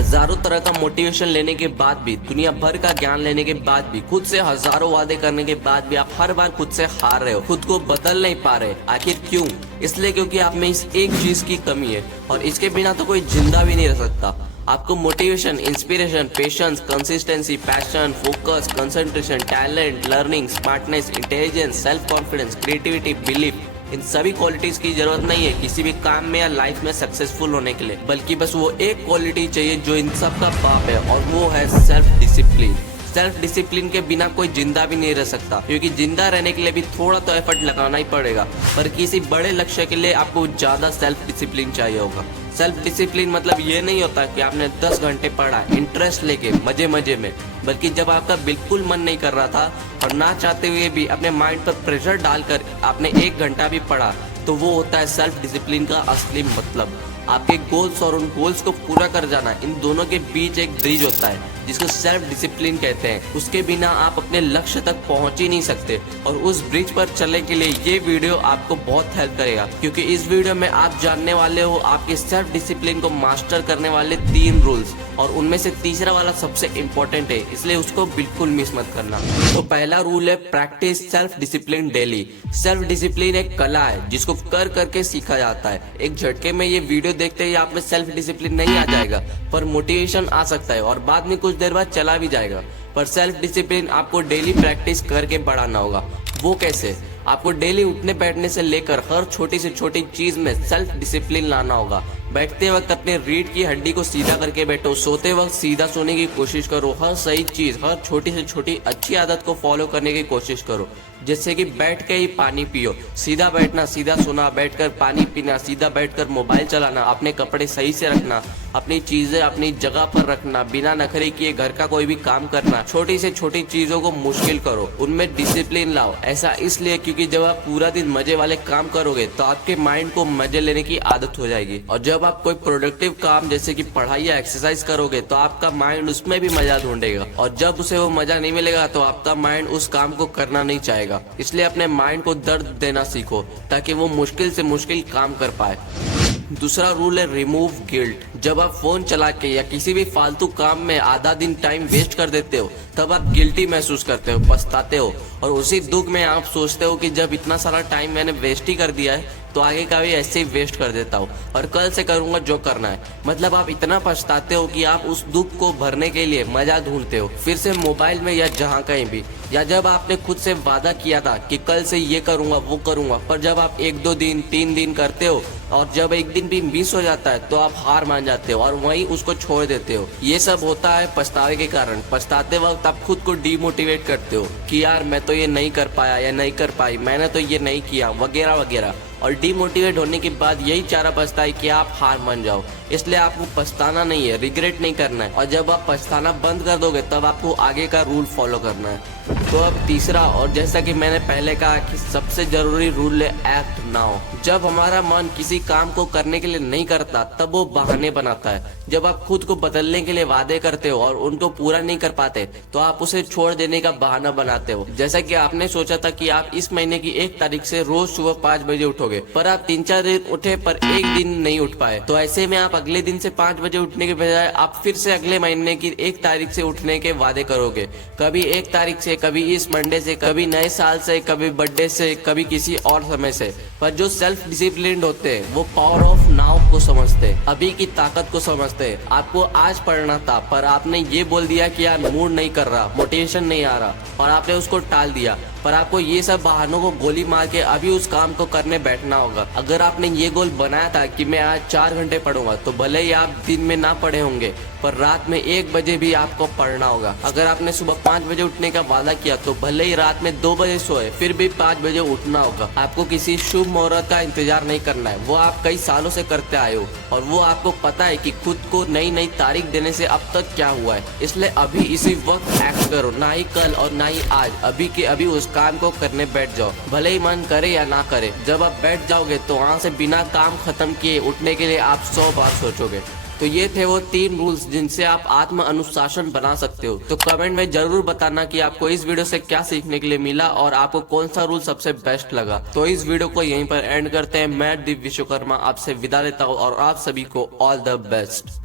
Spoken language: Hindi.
हजारों तरह का मोटिवेशन लेने के बाद भी, दुनिया भर का ज्ञान लेने के बाद भी, खुद से हजारों वादे करने के बाद भी आप हर बार खुद से हार रहे हो, खुद को बदल नहीं पा रहे। आखिर क्यों? इसलिए क्योंकि आप में इस एक चीज की कमी है और इसके बिना तो कोई जिंदा भी नहीं रह सकता। आपको motivation, inspiration, patience, consistency, passion, focus, concentration, talent, learning, smartness, intelligence, self confidence, creativity, belief, इन सभी क्वालिटीज की जरूरत नहीं है किसी भी काम में या लाइफ में सक्सेसफुल होने के लिए, बल्कि बस वो एक क्वालिटी चाहिए जो इन सब का बाप है, और वो है सेल्फ डिसिप्लिन। सेल्फ डिसिप्लिन के बिना कोई जिंदा भी नहीं रह सकता, क्योंकि जिंदा रहने के लिए भी थोड़ा तो एफर्ट लगाना ही पड़ेगा, पर किसी बड़े लक्ष्य के लिए आपको ज्यादा सेल्फ डिसिप्लिन चाहिए होगा। सेल्फ डिसिप्लिन मतलब ये नहीं होता कि आपने 10 घंटे पढ़ा इंटरेस्ट लेके मजे मजे में, बल्कि जब आपका बिल्कुल मन नहीं कर रहा था और ना चाहते हुए भी अपने माइंड पर प्रेशर डालकर आपने 1 घंटा भी पढ़ा, तो वो होता है सेल्फ डिसिप्लिन का असली मतलब। आपके गोल्स और उन गोल्स को पूरा कर जाना, इन दोनों के बीच एक ब्रिज होता है जिसको सेल्फ डिसिप्लिन कहते हैं। उसके बिना आप अपने लक्ष्य तक पहुंच ही नहीं सकते, और उस ब्रिज पर चलने के लिए ये वीडियो आपको बहुत हेल्प करेगा, क्योंकि इस वीडियो में आप जानने वाले हो आपके सेल्फ डिसिप्लिन को मास्टर करने वाले 3 रूल्स, और उनमें से तीसरा वाला सबसे इम्पोर्टेंट है, इसलिए उसको बिल्कुल मिस मत करना। तो पहला रूल है practice self discipline daily. Self discipline एक कला है जिसको कर करके सीखा जाता है। एक झटके में ये वीडियो देखते ही आप में सेल्फ डिसिप्लिन नहीं आ जाएगा, पर मोटिवेशन आ सकता है और बाद में कुछ देर बाद चला भी जाएगा। पर सेल्फ डिसिप्लिन आपको डेली प्रैक्टिस करके बढ़ाना होगा। वो कैसे? आपको डेली उठने बैठने से लेकर हर छोटी से छोटी चीज में सेल्फ डिसिप्लिन लाना होगा। बैठते वक्त अपने रीढ़ की हड्डी को सीधा करके बैठो, सोते वक्त सीधा सोने की कोशिश करो, हर सही चीज, हर छोटी से छोटी अच्छी आदत को फॉलो करने की कोशिश करो। जैसे कि बैठ के ही पानी पियो, सीधा बैठना, सीधा सोना, बैठकर पानी पीना, सीधा बैठकर मोबाइल चलाना, अपने कपड़े सही से रखना, अपनी चीजें अपनी जगह पर रखना, बिना नखरे किए घर का कोई भी काम करना। छोटी से छोटी चीजों को मुश्किल करो, उनमें डिसिप्लिन लाओ। ऐसा इसलिए क्योंकि जब आप पूरा दिन मजे वाले काम करोगे तो आपके माइंड को मजे लेने की आदत हो जाएगी, और जब आप कोई प्रोडक्टिव काम जैसे कि पढ़ाई या एक्सरसाइज करोगे तो आपका माइंड उसमें भी मजा ढूंढेगा, और जब उसे वो मजा नहीं मिलेगा तो आपका माइंड उस काम को करना नहीं चाहेगा। इसलिए अपने माइंड को दर्द देना सीखो ताकि वो मुश्किल से मुश्किल काम कर पाए। दूसरा रूल है रिमूव गिल्ट। जब आप फोन चला के या किसी भी फालतू काम में आधा दिन टाइम वेस्ट कर देते हो, तब आप गिल्टी महसूस करते हो, पछताते हो, और उसी दुख में आप सोचते हो कि जब इतना सारा टाइम मैंने वेस्ट ही कर दिया है तो आगे का भी ऐसे ही वेस्ट कर देता हूँ और कल से करूंगा जो करना है। मतलब आप इतना पछताते हो कि आप उस दुख को भरने के लिए मजा ढूंढते हो, फिर से मोबाइल में या जहाँ कहीं भी, या जब आपने खुद से वादा किया था कि कल से ये करूंगा वो करूंगा, पर जब आप 1-2 दिन 3 दिन करते हो और जब एक दिन भी मिस हो जाता है तो आप हार मान जाते हो और वहीं उसको छोड़ देते हो। ये सब होता है पछतावे के कारण। पछताते वक्त आप खुद को डीमोटिवेट करते हो कि यार मैं तो ये नहीं कर पाया या नहीं कर पाई, मैंने तो ये नहीं किया, वगैरह वगैरह। और डीमोटिवेट होने के बाद यही चारा बचता है कि आप हार मान जाओ। इसलिए आपको पछताना नहीं है, रिग्रेट नहीं करना है, और जब आप पछताना बंद कर दोगे तब आपको आगे का रूल फॉलो करना है। तो अब तीसरा, और जैसा कि मैंने पहले कहा कि सबसे जरूरी रूल है एक्ट नाउ। जब हमारा मन किसी काम को करने के लिए नहीं करता तब वो बहाने बनाता है। जब आप खुद को बदलने के लिए वादे करते हो और उनको पूरा नहीं कर पाते तो आप उसे छोड़ देने का बहाना बनाते हो। जैसा कि आपने सोचा था कि आप इस महीने की 1 तारीख से रोज सुबह 5 बजे उठोगे, पर आप 3-4 दिन उठे पर एक दिन नहीं उठ पाए, तो ऐसे में आप अगले दिन से 5 बजे उठने के बजाय आप फिर से अगले महीने की 1 तारीख से उठने के वादे करोगे। कभी 1 तारीख से, कभी इस मंडे से, कभी नए साल से, कभी बर्थडे से, कभी किसी और समय से। पर जो सेल्फ डिसिप्लिन्ड होते हैं वो पावर ऑफ नाउ को समझते हैं, अभी की ताकत को समझते हैं। आपको आज पढ़ना था पर आपने ये बोल दिया कि यार मूड नहीं कर रहा, मोटिवेशन नहीं आ रहा, और आपने उसको टाल दिया। पर आपको ये सब बहानों को गोली मार के अभी उस काम को करने बैठना होगा। अगर आपने ये गोल बनाया था कि मैं आज 4 घंटे पढ़ूंगा, तो भले ही आप दिन में ना पढ़े होंगे पर रात में 1 बजे भी आपको पढ़ना होगा। अगर आपने सुबह 5 बजे उठने का वादा किया तो भले ही रात में 2 बजे सोए, फिर भी 5 बजे उठना होगा। आपको किसी शुभ मुहूर्त का इंतजार नहीं करना है, वो आप कई सालों से करते आए हो, और वो आपको पता है कि खुद को नई नई तारीख देने से अब तक क्या हुआ है। इसलिए अभी इसी वक्त एक्ट करो, ना ही कल और ना ही आज, अभी के अभी उस काम को करने बैठ जाओ, भले ही मन करे या ना करे। जब आप बैठ जाओगे तो वहाँ से बिना काम खत्म किए उठने के लिए आप 100 बार सोचोगे। तो ये थे वो 3 रूल्स जिनसे आप आत्म अनुशासन बना सकते हो। तो कमेंट में जरूर बताना कि आपको इस वीडियो से क्या सीखने के लिए मिला और आपको कौन सा रूल सबसे बेस्ट लगा। तो इस वीडियो को यहीं पर एंड करते हैं। मैं दिव्य विश्वकर्मा आपसे विदा लेता हूँ और आप सभी को ऑल द बेस्ट।